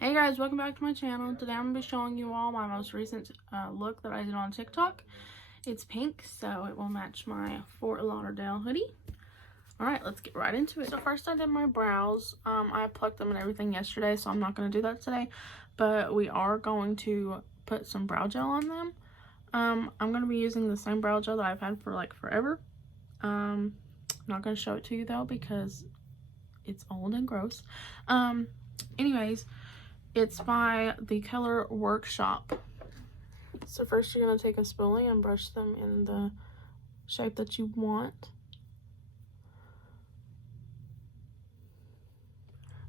Hey guys, welcome back to my channel. Today I'm going to be showing you all my most recent look that I did on TikTok. It's pink, so it will match my Fort Lauderdale hoodie. Alright, let's get right into it. So first I did my brows. I plucked them and everything yesterday, so I'm not going to do that today. But we are going to put some brow gel on them. I'm going to be using the same brow gel that I've had for like forever. I'm not going to show it to you though because it's old and gross. Anyways, it's by the Color Workshop. So first you're going to take a spoolie and brush them in the shape that you want.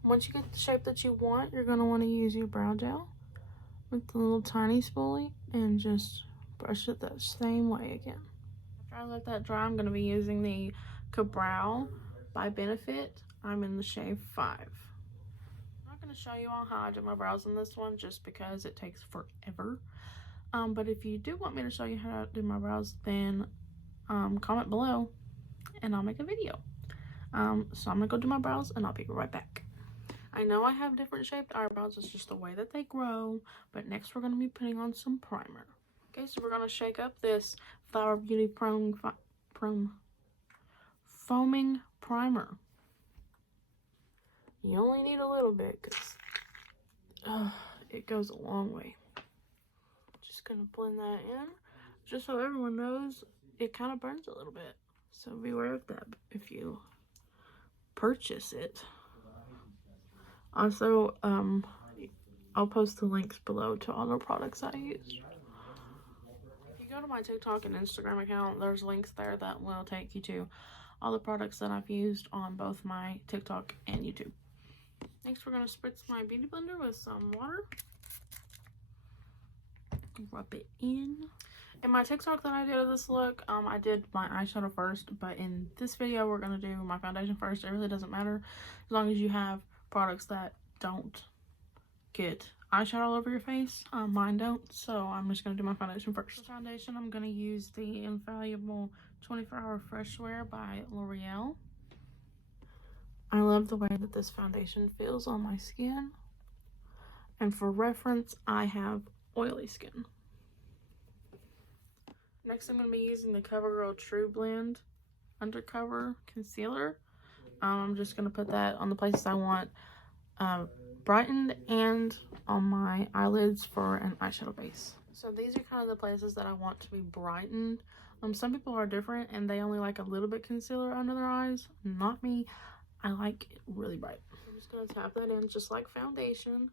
Once you get the shape that you want, you're going to want to use your brow gel with the little tiny spoolie and just brush it that same way again. After I let that dry, I'm going to be using the Cabral by Benefit. I'm in the shade 5. I'm not going to show you all how I do my brows in this one just because it takes forever. But if you do want me to show you how to do my brows, then comment below and I'll make a video. So I'm going to go do my brows and I'll be right back. I know I have different shaped eyebrows, it's just the way that they grow. But next we're going to be putting on some primer. Okay, so we're going to shake up this Flower Beauty Foaming Primer. You only need a little bit because it goes a long way. Just going to blend that in. Just so everyone knows, it kind of burns a little bit. So beware of that if you purchase it. Also, I'll post the links below to all the products I used. If you go to my TikTok and Instagram account, there's links there that will take you to all the products that I've used on both my TikTok and YouTube. Next, we're going to spritz my beauty blender with some water. Rub it in. In my TikTok that I did of this look, I did my eyeshadow first, but in this video, we're going to do my foundation first. It really doesn't matter as long as you have products that don't get eyeshadow all over your face. Mine don't, so I'm just going to do my foundation first. For foundation, I'm going to use the Infallible 24-Hour Fresh Wear by L'Oreal. I love the way that this foundation feels on my skin. And for reference, I have oily skin. Next, I'm going to be using the CoverGirl True Blend Undercover Concealer. I'm just going to put that on the places I want brightened and on my eyelids for an eyeshadow base. So these are kind of the places that I want to be brightened. Some people are different and they only like a little bit concealer under their eyes. Not me. I like it really bright. I'm just going to tap that in just like foundation.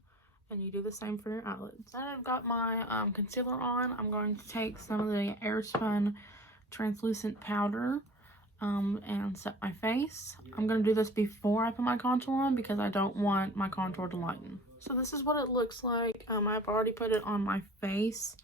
And you do the same for your eyelids. Now that I've got my concealer on, I'm going to take some of the Airspun translucent powder and set my face. I'm going to do this before I put my contour on because I don't want my contour to lighten. So this is what it looks like. I've already put it on my face,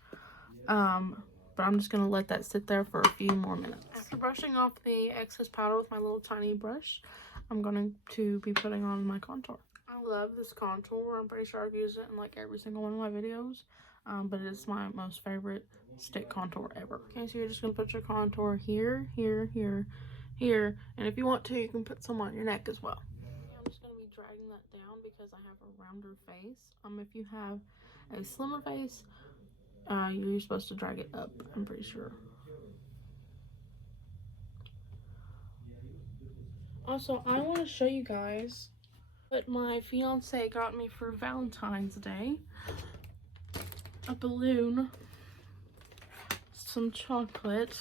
but I'm just going to let that sit there for a few more minutes. After brushing off the excess powder with my little tiny brush, I'm going to be putting on my contour. I love this contour. I'm pretty sure I've used it in like every single one of my videos, but it's my most favorite stick contour ever. Okay, so you're just going to put your contour here, here, here, here, and if you want to, you can put some on your neck as well. Okay, I'm just going to be dragging that down because I have a rounder face. If you have a slimmer face, you're supposed to drag it up, I'm pretty sure. Also, I want to show you guys what my fiance got me for Valentine's Day. A balloon, some chocolate,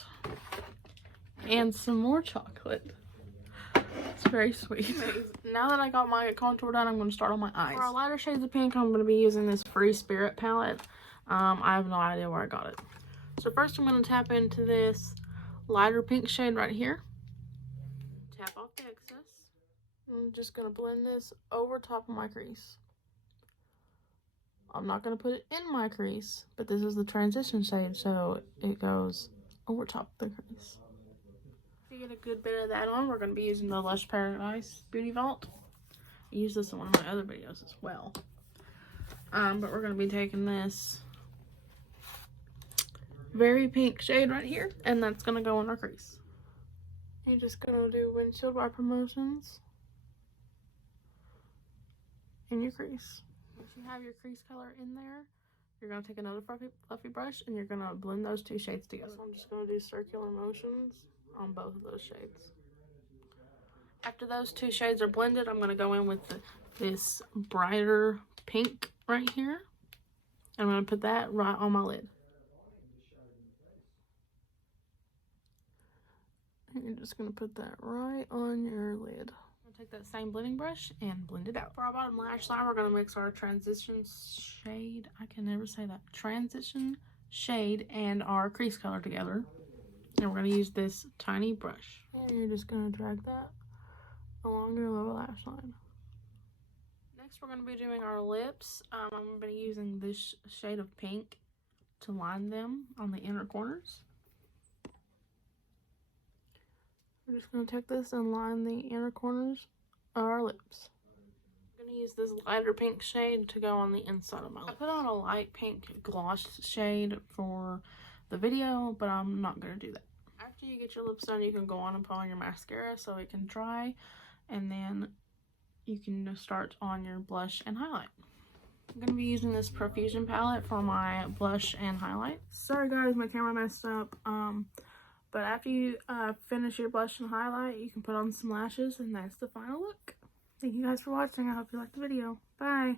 and some more chocolate. It's very sweet. Now that I got my contour done, I'm going to start on my eyes. For our lighter shades of pink, I'm going to be using this Free Spirit palette. I have no idea where I got it. So first I'm going to tap into this lighter pink shade right here. Tap off the excess. I'm just going to blend this over top of my crease. I'm not going to put it in my crease, but this is the transition shade, so it goes over top of the crease. To get a good bit of that on, we're going to be using the Lush Paradise Beauty Vault. I use this in one of my other videos as well. But we're going to be taking this very pink shade right here, and that's going to go in our crease. You're just going to do windshield wiper motions in your crease. Once you have your crease color in there, you're going to take another fluffy brush and you're going to blend those two shades together. So I'm just going to do circular motions on both of those shades. After those two shades are blended, I'm going to go in with this brighter pink right here. I'm going to put that right on my lid. And you're just going to put that right on your lid. I'm going to take that same blending brush and blend it out. For our bottom lash line, we're going to mix our transition shade. I can never say that. Transition shade and our crease color together. And we're going to use this tiny brush. And you're just going to drag that along your lower lash line. Next, we're going to be doing our lips. I'm going to be using this shade of pink to line them on the inner corners. We're just going to take this and line the inner corners of our lips. I'm going to use this lighter pink shade to go on the inside of my lips. I put on a light pink gloss shade for the video, but I'm not going to do that. After you get your lips done, you can go on and put on your mascara so it can dry, and then you can start on your blush and highlight. I'm going to be using this Profusion palette for my blush and highlight. Sorry guys, my camera messed up. But after you finish your blush and highlight, you can put on some lashes, and that's the final look. Thank you guys for watching. I hope you liked the video. Bye.